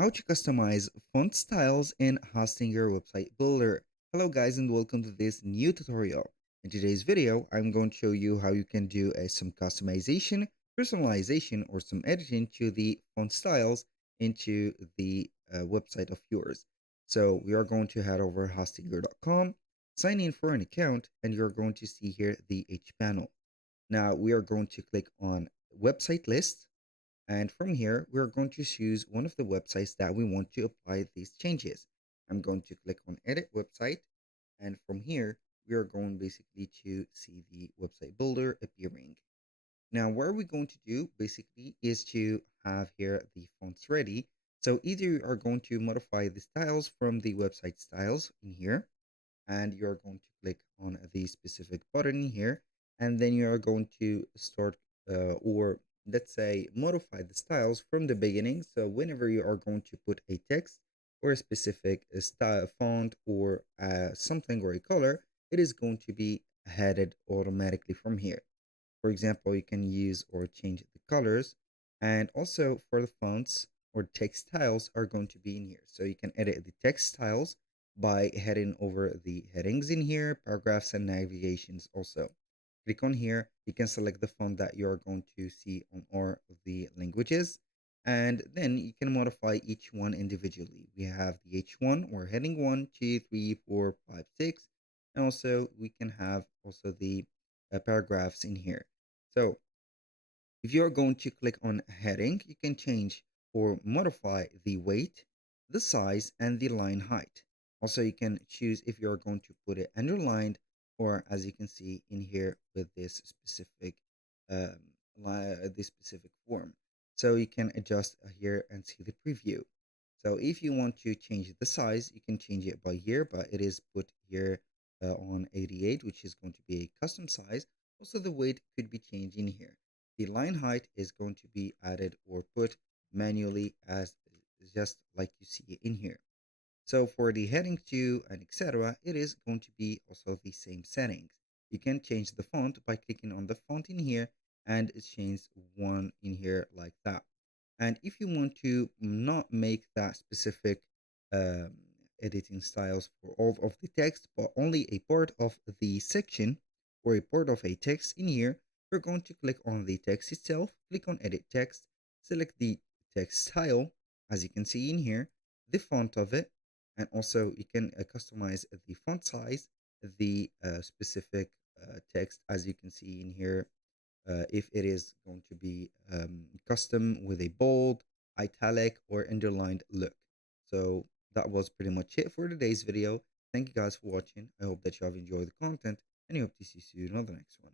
how to customize font styles in Hostinger Website Builder. Hello guys and welcome to this new tutorial. In today's video, I'm going to show you how you can do some customization, personalization, or some editing to the font styles into the website of yours. So we are going to head over hostinger.com, sign in for an account, and you're going to see here the H panel. Now we are going to click on website list, and from here, we're going to choose one of the websites that we want to apply these changes. I'm going to click on edit website. And from here, we are going basically to see the website builder appearing. Now, what are we going to do basically is to have here the fonts ready. So either you are going to modify the styles from the website styles in here, and you're going to click on the specific button here, and then you are going to start or let's say modify the styles from the beginning. So whenever you are going to put a text or a specific style font or something or a color, it is going to be headed automatically from here. For example, you can use or change the colors, and also for the fonts or text styles are going to be in here. So you can edit the text styles by heading over the headings in here, paragraphs and navigations also. Click on here, you can select the font that you're going to see on all of the languages, and then you can modify each one individually. We have the H1 or heading 1, 2, 3, 4, 5, 6, and also we can have also the paragraphs in here. So if you're going to click on heading, you can change or modify the weight, the size, and the line height. Also, you can choose if you're going to put it underlined or as you can see in here with this specific um, this specific form. So you can adjust here and see the preview. So if you want to change the size, you can change it by here, but it is put here on 88, which is going to be a custom size. Also, the weight could be changed in here. The line height is going to be added or put manually as just like you see in here. So for the heading 2 and etc., it is going to be also the same settings. You can change the font by clicking on the font in here and change one in here like that. And if you want to not make that specific um, editing styles for all of the text, but only a part of the section or a part of a text in here, we're going to click on the text itself, click on edit text, select the text style, as you can see in here, the font of it, and also you can customize the font size, the specific text, as you can see in here, if it is going to be custom with a bold, italic, or underlined look. So that was pretty much it for today's video. Thank you guys for watching. I hope that you have enjoyed the content, and I hope to see you in the next one.